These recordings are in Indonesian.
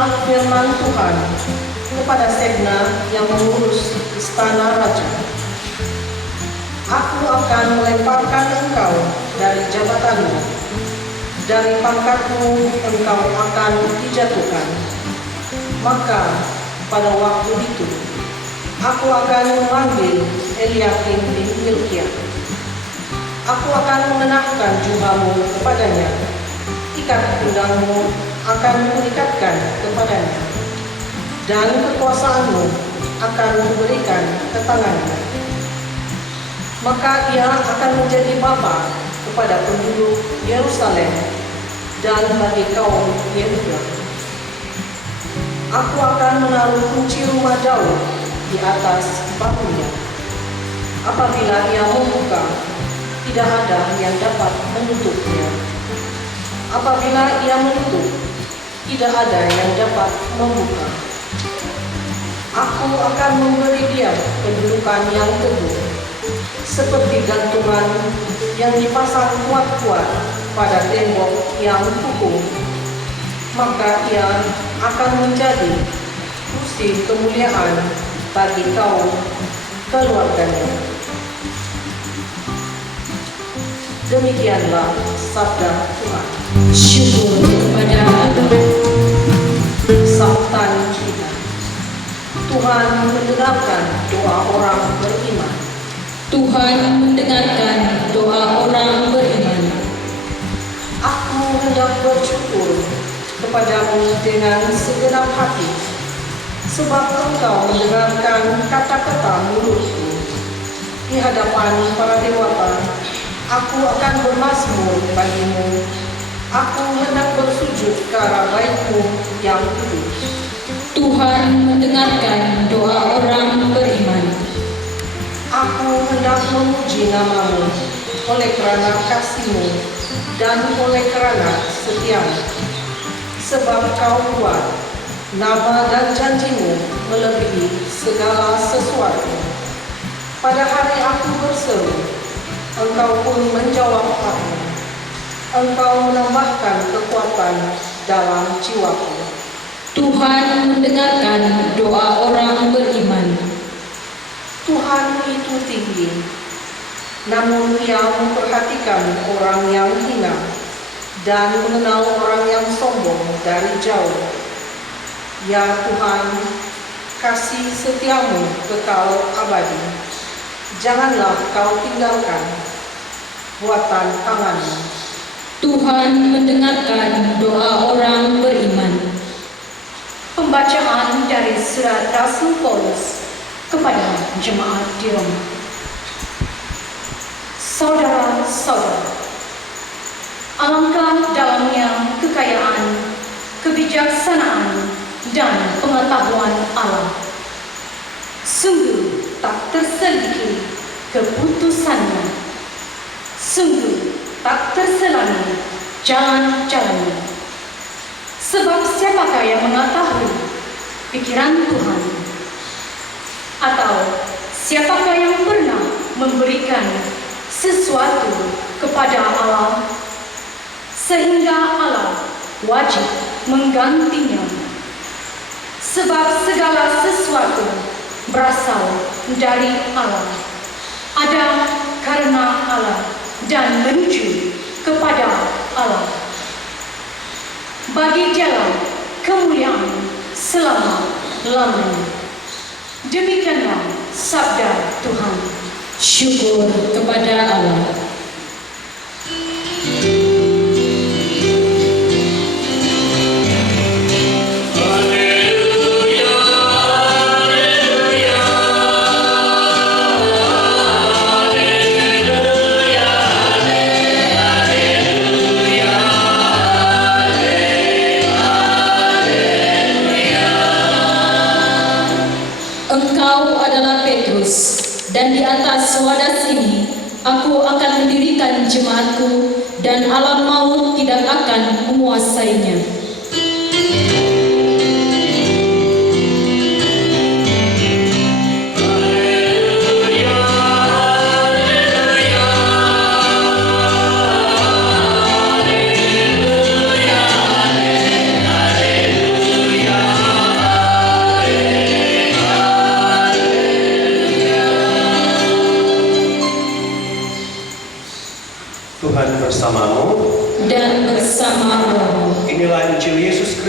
Demikianlah firman Tuhan kepada Sebna yang mengurus istana raja. Aku akan melemparkan engkau dari jabatanmu, dari pangkatmu engkau akan dijatuhkan. Maka pada waktu itu aku akan memanggil Eliakim bin Hilkiah. Aku akan mengenakan jubahmu kepadanya, ikat pinggangmu akan kuikatkan kepadanya, dan kekuasaanmu akan kuberikan ke tangannya. Maka ia akan menjadi bapa kepada penduduk Yerusalem dan bagi kaum Yehuda. Aku akan menaruh kunci rumah Daud di atas bahunya. Apabila ia membuka, tidak ada yang dapat menutupnya. Apabila ia menutup, tidak ada yang dapat membuka. Aku akan memberi dia kedudukan yang teguh, seperti gantungan yang dipasang kuat-kuat pada tembok yang kokoh. Maka ia akan menjadi kursi kemuliaan bagi kaum keluarganya. Demikianlah sabda Tuhan. Syukur kepada Allah. Sabtan kita. Tuhan mendengarkan doa orang beriman. Tuhan mendengarkan doa orang beriman. Aku hendak bersyukur kepadamu dengan segenap hati, sebab engkau mendengarkan kata-kata mulutku. Di hadapan para dewata, aku akan bermazmur bagimu. Aku hendak bersujud ke arah bait-Mu yang kudus. Tuhan mendengarkan doa orang beriman. Aku hendak memuji nama-Mu oleh kerana kasih-Mu dan oleh kerana setia-Mu. Sebab Kau kuat, nama dan janji-Mu melebihi segala sesuatu. Pada hari aku berseru, Engkau pun menjawab aku. Engkau menambahkan kekuatan dalam jiwaku. Tuhan mendengarkan doa orang beriman. Tuhan itu tinggi, namun Ia memperhatikan orang yang hina dan mengenal orang yang sombong dari jauh. Ya Tuhan, kasih setia-Mu kekal abadi. Janganlah Kau tinggalkan buatan tangan-Mu. Tuhan mendengarkan doa orang beriman. Pembacaan dari surat Rasul Paulus kepada jemaat di Roma. Saudara-saudara, alangkah dalamnya kekayaan, kebijaksanaan, dan pengetahuan Allah. Sungguh tak terseliki keputusannya, sungguh tak terselami jalan-jalannya. Sebab siapakah yang mengetahui pikiran Tuhan? Atau siapakah yang pernah memberikan sesuatu kepada Allah, sehingga Allah wajib menggantinya? Sebab segala sesuatu berasal dari Allah, ada karena Allah, dan menuju kepada Allah. Bagi jalan kemuliaan selama-lamanya. Demikianlah sabda Tuhan. Syukur kepada Allah. Dan di atas wadas ini aku akan mendirikan jemaatku, dan alam maut tidak akan menguasainya.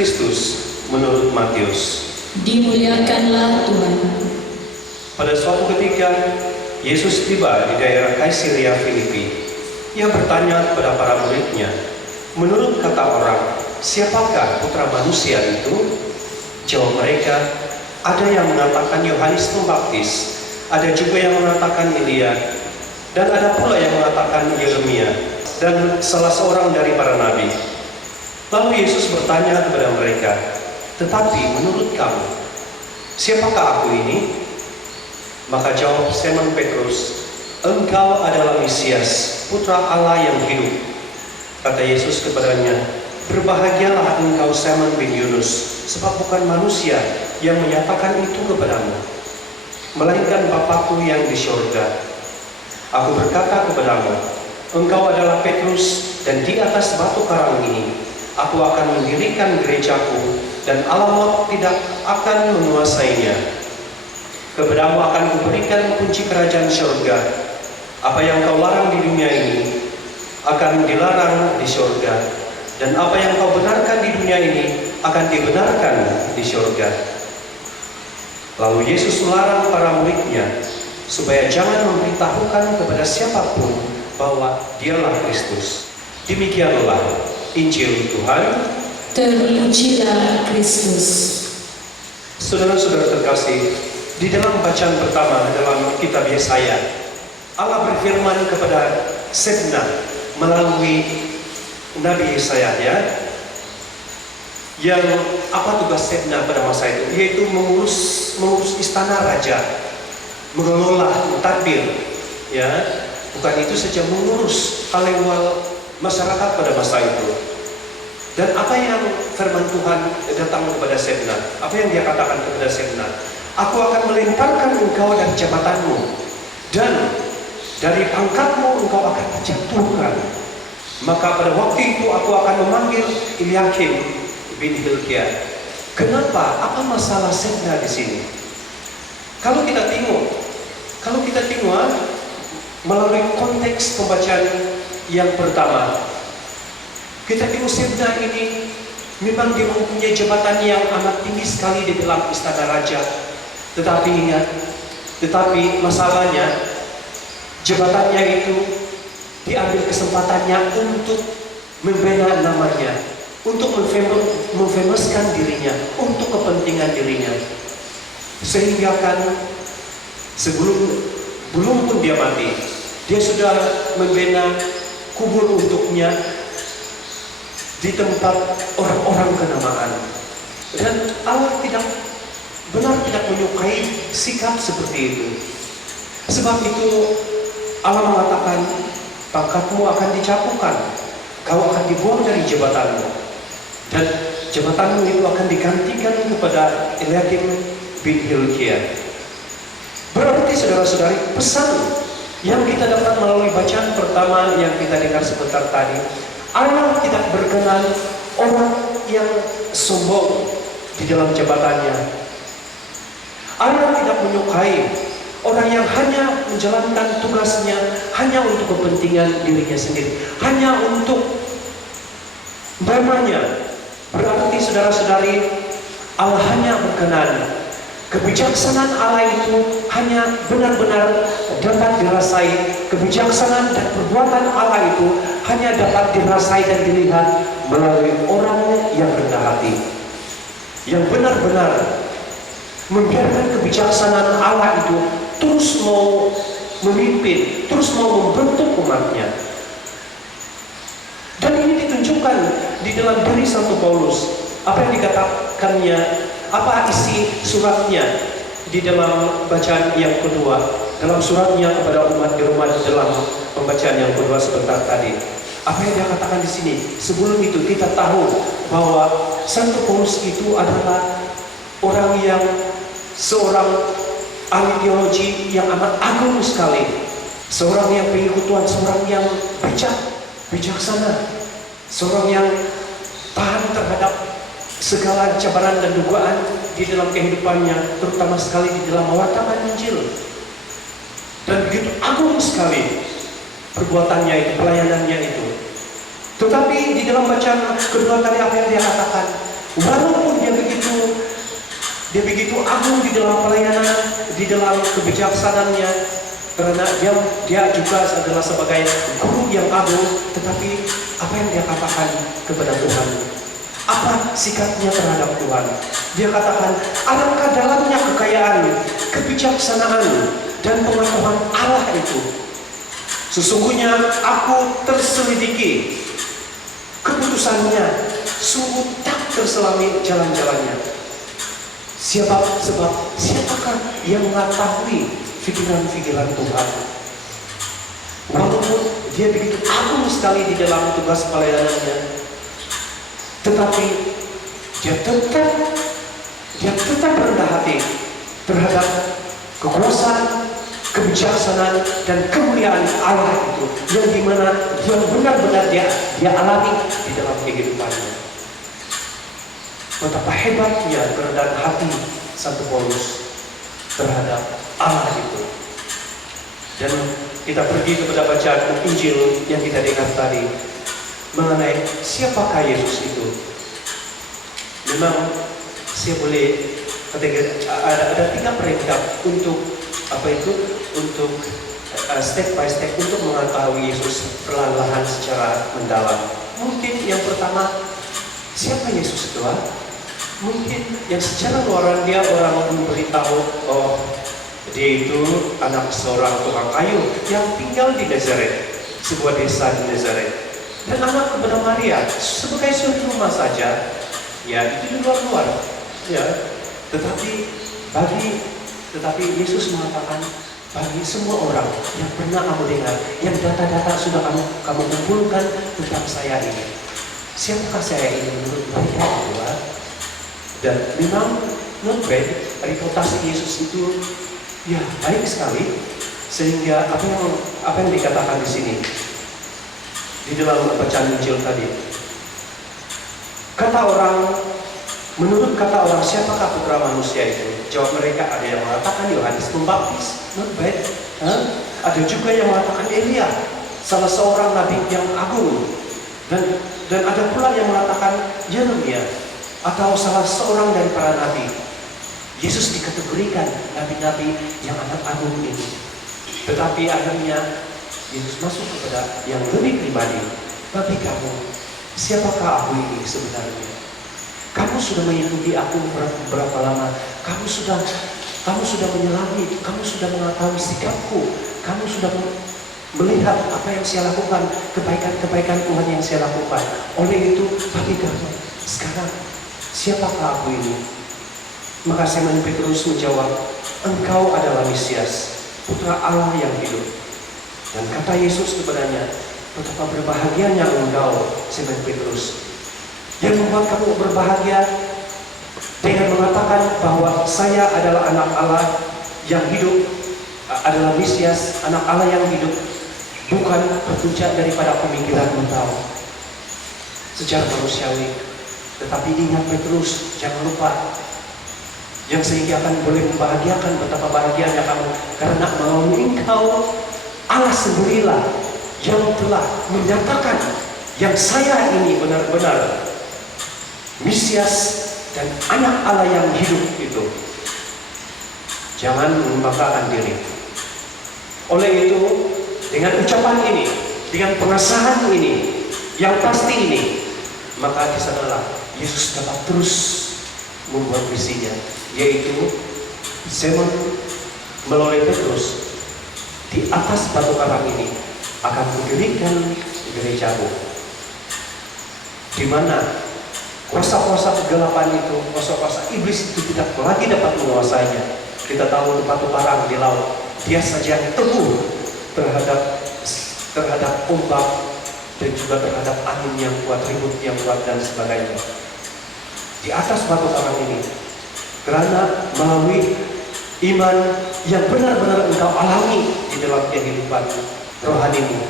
Kristus menurut Matius. Dimuliakanlah Tuhan. Pada suatu ketika, Yesus tiba di daerah Kaisarea Filipi. Ia bertanya kepada para muridnya, "Menurut kata orang, siapakah putra manusia itu?" Jawab mereka, "Ada yang mengatakan Yohanes Pembaptis, ada juga yang mengatakan Elia, dan ada pula yang mengatakan Yeremia, dan salah seorang dari para nabi." Lalu Yesus bertanya kepada mereka, "Tetapi menurut kamu, siapakah aku ini?" Maka jawab Simon Petrus, "Engkau adalah Mesias, Putra Allah yang hidup." Kata Yesus kepadanya, "Berbahagialah engkau Simon bin Yunus, sebab bukan manusia yang menyatakan itu kepadamu, melainkan Bapa-Ku yang di surga. Aku berkata kepadamu, engkau adalah Petrus, dan di atas batu karang ini aku akan mendirikan gerejaku, dan alam maut tidak akan menguasainya. Kepadamu akan kuberikan kunci kerajaan surga. Apa yang kau larang di dunia ini akan dilarang di surga, dan apa yang kau benarkan di dunia ini akan dibenarkan di surga." Lalu Yesus melarang para muridnya supaya jangan memberitahukan kepada siapapun bahwa Dialah Kristus. Demikianlah Injil Tuhan. Terpujilah Kristus. Saudara-saudara terkasih, di dalam bacaan pertama dalam kitab Yesaya, Allah berfirman kepada Sebna melalui Nabi Yesaya, yang apa tugas Sebna pada masa itu? Yaitu mengurus istana raja, mengelola, mentadbir, bukan itu saja, mengurus hal ehwal masyarakat pada masa itu. Dan apa yang firman Tuhan datang kepada Sebna? Apa yang dia katakan kepada Sebna? "Aku akan melemparkan engkau dari jabatanmu, dan dari pangkatmu engkau akan dijatuhkan. Maka pada waktu itu aku akan memanggil Eliakim bin Hilkiah." Kenapa? Apa masalah Sebna di sini? Kalau kita tengok melalui konteks pembacaan yang pertama, kita tengok Sebna ini memang dia mempunyai jabatan yang amat tinggi sekali di dalam istana raja. Tetapi masalahnya, jabatannya itu diambil kesempatannya untuk membela namanya, untuk memfamaskan dirinya, untuk kepentingan dirinya. Sehingga kan belum pun dia mati, dia sudah membina kubur untuknya di tempat orang-orang kenamaan. Dan Allah tidak menyukai sikap seperti itu. Sebab itu Allah mengatakan, "Pangkatmu akan dicabutkan, kau akan dibuang dari jabatanmu, dan jabatanmu itu akan digantikan kepada Eliakim bin Hilkiah." Berarti saudara-saudari, pesan yang kita dapat melalui bacaan pertama yang kita dengar sebentar tadi, Allah tidak berkenan orang yang sombong di dalam jabatannya. Allah tidak menyukai orang yang hanya menjalankan tugasnya hanya untuk kepentingan dirinya sendiri, hanya untuk namanya. Berarti saudara-saudari, Allah hanya berkenan, kebijaksanaan Allah itu hanya benar-benar dapat dirasai. Kebijaksanaan dan perbuatan Allah itu hanya dapat dirasai dan dilihat melalui orang yang rendah hati, yang benar-benar membiarkan kebijaksanaan Allah itu terus mau memimpin, terus mau membentuk umatnya. Dan ini ditunjukkan di dalam diri Santo Paulus. Apa yang dikatakannya, apa isi suratnya di dalam bacaan yang kedua, dalam suratnya kepada umat di Roma dalam pembacaan yang kedua sebentar tadi. Apa yang dia katakan di sini? Sebelum itu kita tahu bahwa Santo Paulus itu adalah orang yang seorang ahli teologi yang amat agung sekali, seorang yang pengikut Tuhan, seorang yang bijaksana, seorang yang tahan terhadap segala cabaran dan dugaan di dalam kehidupannya, terutama sekali di dalam mewartakan Injil. Dan begitu agung sekali perbuatannya itu, pelayanannya itu. Tetapi di dalam bacaan kedua tadi apa yang dia katakan? Walaupun dia begitu agung di dalam pelayanan, di dalam kebijaksanaannya, karena dia juga adalah sebagai guru yang agung, tetapi apa yang dia katakan kepada Tuhan? Apa sikapnya terhadap Tuhan? Dia katakan, alangkah dalamnya kekayaan, kebijaksanaan, dan pengetahuan Allah itu. Sesungguhnya aku terselidiki keputusannya, sungguh tak terselami jalan-jalannya. Sebab siapakah yang mengetahui pikiran-pikiran Tuhan? Walaupun dia begitu agung sekali di dalam tugas pelayanannya, tetapi dia tetap rendah hati terhadap kekuasaan, kebijaksanaan, dan kemuliaan Allah itu, yang benar-benar dia alami di dalam kehidupannya. Betapa hebatnya kerendahan hati Santo Paulus terhadap Allah itu. Dan kita pergi kepada bacaan Injil yang kita dengar tadi mengenai siapakah Yesus itu. Memang saya boleh ada 3 peringkat untuk untuk step by step untuk mengetahui Yesus perlahan-lahan secara mendalam. Mungkin yang pertama, siapa Yesus itu? Mungkin yang secara luaran dia orang memberitahu, oh dia itu anak seorang tukang kayu yang tinggal di Nazaret, sebuah desa di Nazaret, dan anak kepada Maria sebagai suri rumah saja. Ya, itu di luar-luar. Ya, tetapi Yesus mengatakan, bagi semua orang yang pernah kamu dengar, yang data-data sudah kamu kumpulkan tentang saya ini, siapakah saya ini menurut mereka berdua? Dan memang not bad, reputasi Yesus itu ya baik sekali, sehingga apa yang dikatakan di sini di dalam bacaan Injil tadi, menurut kata orang siapakah putra manusia itu? Jawab mereka, ada yang mengatakan Yohanes Pembaptis, not bad. Ada juga yang mengatakan Elia, salah seorang nabi yang agung, dan ada pula yang mengatakan Yeremia, atau salah seorang dari para nabi. Yesus dikategorikan nabi-nabi yang anak agung ini. Tetapi akhirnya Yesus masuk kepada yang lebih pribadi. Bagi kamu, siapakah aku ini sebenarnya? Kamu sudah mengikuti aku berapa lama? Kamu sudah menyelami, kamu sudah mengetahui sikapku, kamu sudah melihat apa yang saya lakukan, kebaikan-kebaikan Tuhan yang saya lakukan. Oleh itu, bagi kamu sekarang, siapakah aku ini? Maka Simon Petrus menjawab, engkau adalah Mesias, putra Allah yang hidup. Dan kata Yesus kepadanya, betapa berbahagianya engkau, Simon Petrus. Yang membuat kamu berbahagia dengan mengatakan bahwa saya adalah anak Allah yang hidup, adalah Mesias, anak Allah yang hidup, bukan berpuncak daripada pemikiran engkau secara manusiawi. Tetapi ingat Petrus, jangan lupa, yang sehingga akan boleh membahagiakan, betapa bahagianya kamu, karena melalui engkau Allah sendirilah yang telah menyatakan yang saya ini benar-benar Mesias dan anak Allah yang hidup itu. Jangan membanggakan diri. Oleh itu, dengan ucapan ini, dengan pengesahan ini, yang pasti ini, maka di sanalah Yesus dapat terus membuat misinya, yaitu Simon melalui Petrus di atas batu karang ini akan mendirikan gerejaku, di mana kuasa-kuasa kegelapan itu, kuasa-kuasa iblis itu tidak lagi dapat menguasainya. Kita tahu batu karang di laut, dia saja yang teguh terhadap ombak dan juga terhadap angin yang kuat, ribut yang kuat dan sebagainya. Di atas batu karang ini, karena melalui iman yang benar-benar engkau alami di dalam kehidupan rohanimu,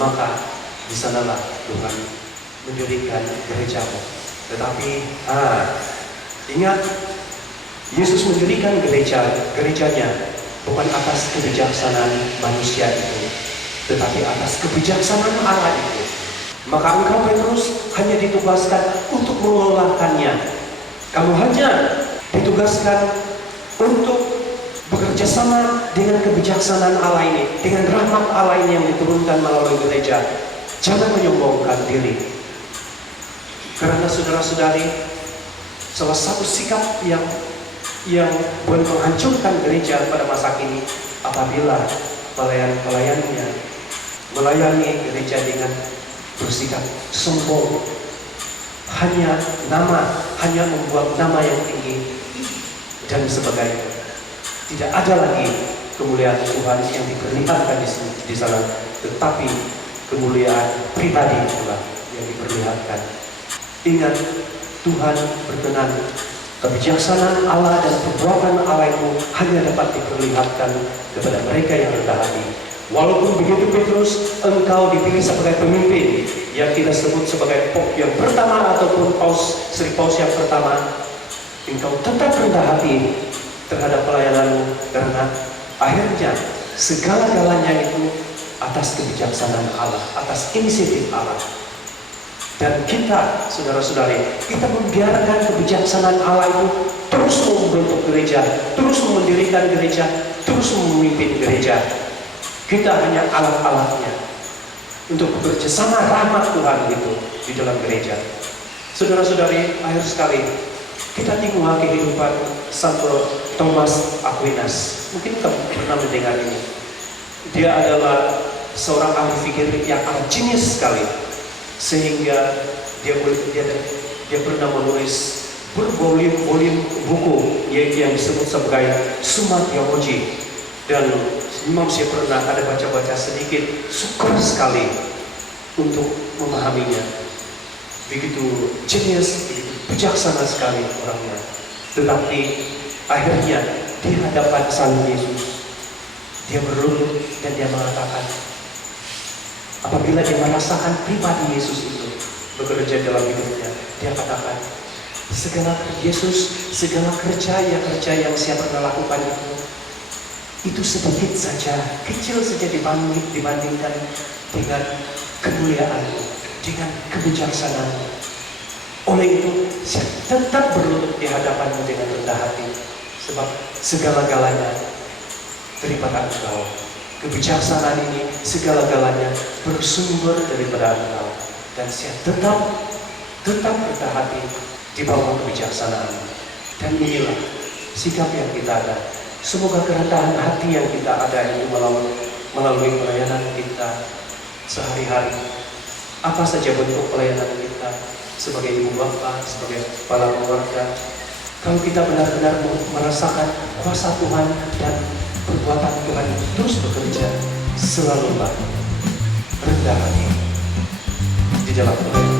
maka di sanalah Tuhan mendirikan gerejamu. Tetapi ingat, Yesus mendirikan gerejanya bukan atas kebijaksanaan manusia itu, tetapi atas kebijaksanaan Allah itu. Maka engkau Petrus hanya ditugaskan untuk mengelolakannya. Kamu hanya ditugaskan untuk bekerja sama dengan kebijaksanaan Allah ini, dengan rahmat Allah ini yang diturunkan melalui gereja. Jangan menyombongkan diri. Karena saudara-saudari, salah satu sikap yang boleh menghancurkan gereja pada masa kini apabila pelayan-pelayannya melayani gereja dengan bersikap sombong, hanya membuat nama yang tinggi dan sebagainya. Tidak ada lagi kemuliaan Tuhan yang diperlihatkan di sana, tetapi kemuliaan pribadi pula yang diperlihatkan. Ingat, Tuhan berkenan kebijaksanaan Allah dan perbuatan Allah itu hanya dapat diperlihatkan kepada mereka yang rendah hati. Walaupun begitu Petrus, engkau dipilih sebagai pemimpin yang kita sebut sebagai Pop yang pertama ataupun Sri Paus yang pertama, engkau tetap rendah hati terhadap pelayananmu, karena akhirnya segala-galanya itu atas kebijaksanaan Allah, atas inisiatif Allah. Dan kita, saudara-saudari, kita membiarkan kebijaksanaan Allah itu terus membentuk gereja, terus mendirikan gereja, terus memimpin gereja. Kita hanya alat-alatnya untuk bekerja sama rahmat Tuhan itu di dalam gereja. Saudara-saudari, akhir sekali kita tinggal kehidupan Santo Thomas Aquinas. Mungkin kamu pernah mendengar ini. Dia adalah seorang ahli fikir yang amat jenius sekali, sehingga dia pernah menulis bervolume buku yang disebut sebagai Summa Theology. Dan memang saya pernah ada baca-baca sedikit, sukar sekali untuk memahaminya. Begitu jenius, begitu bijaksana sekali orangnya. Tetapi akhirnya di hadapan salib Yesus, dia berlutut dan dia mengatakan, apabila dia merasakan pribadi Yesus itu bekerja dalam hidupnya, dia katakan, segala kerja yang saya pernah lakukan itu sedikit saja, kecil saja dibandingkan dengan kemuliaan, dengan kebijaksanaan. Oleh itu, saya tetap berlutut di hadapanmu dengan rendah hati, sebab segala-galanya daripada Engkau. Kebijaksanaan ini segala-galanya bersumber daripada Engkau, dan saya tetap rendah hati di bawah kebijaksanaan. Dan inilah sikap yang kita ada. Semoga kerendahan hati yang kita ada ini melalui pelayanan kita sehari-hari. Apa saja bentuk pelayanan kita sebagai ibu bapa, sebagai kepala keluarga, kalau kita benar-benar merasakan kuasa Tuhan dan perbuatan Tuhan terus bekerja, selalulah rendah hati di dalam pelayanan.